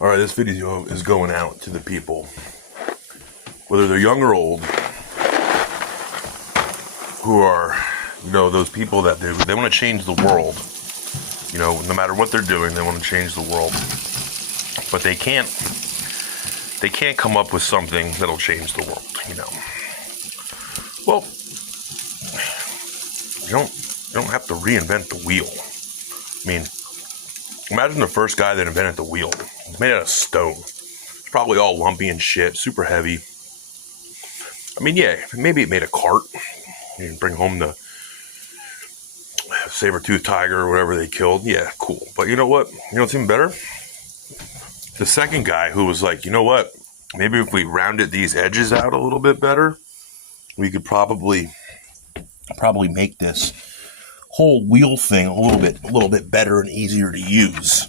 All right, this video is going out to the people, whether they're young or old, who are, those people that they want to change the world. No matter what they're doing, they want to change the world, but they can't come up with something that'll change the world. Well, you don't have to reinvent the wheel. I mean, imagine the first guy that invented the wheel. It's made out of stone. It's probably all lumpy and shit, super heavy. I mean, yeah, maybe it made a cart. You can bring home the saber-toothed tiger or whatever they killed. Yeah, cool. But you know what? What's even better? The second guy who was like, you know what? Maybe if we rounded these edges out a little bit better, we could probably make this whole wheel thing a little bit better and easier to use.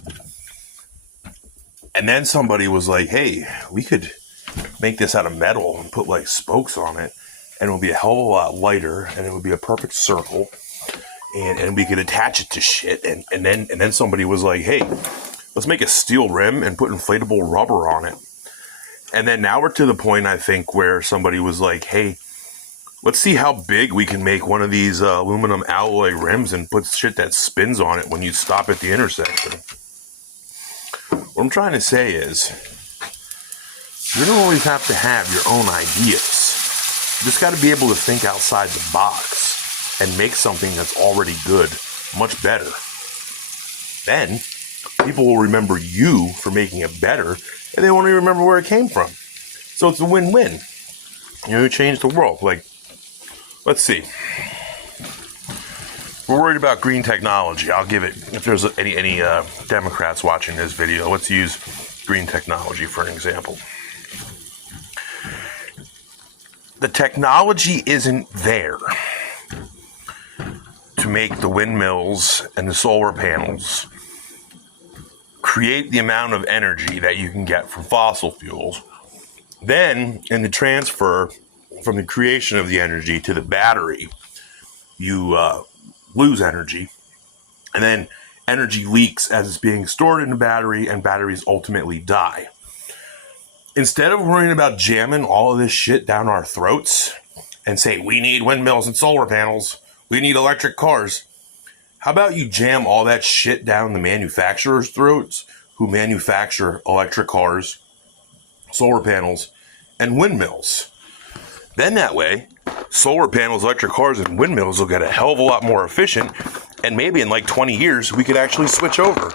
And then somebody was like, hey, we could make this out of metal and put like spokes on it, and it would be a hell of a lot lighter, and it would be a perfect circle, and we could attach it to shit. And then somebody was like, hey, let's make a steel rim and put inflatable rubber on it. And then now we're to the point, I think, where somebody was like, hey, let's see how big we can make one of these aluminum alloy rims and put shit that spins on it when you stop at the intersection. What I'm trying to say is, you don't always have to have your own ideas. You just got to be able to think outside the box and make something that's already good much better. Then, people will remember you for making it better, and they won't even remember where it came from. So it's a win-win. You change the world. Like, let's see. We're worried about green technology. I'll give it, if there's any Democrats watching this video, let's use green technology for an example. The technology isn't there to make the windmills and the solar panels create the amount of energy that you can get from fossil fuels. Then, in the transfer from the creation of the energy to the battery, you lose energy, and then energy leaks as it's being stored in the battery, and batteries ultimately die. Instead of worrying about jamming all of this shit down our throats and say, we need windmills and solar panels, we need electric cars, how about you jam all that shit down the manufacturers' throats who manufacture electric cars, solar panels, and windmills? Then that way, solar panels, electric cars, and windmills will get a hell of a lot more efficient, and maybe in like 20 years, we could actually switch over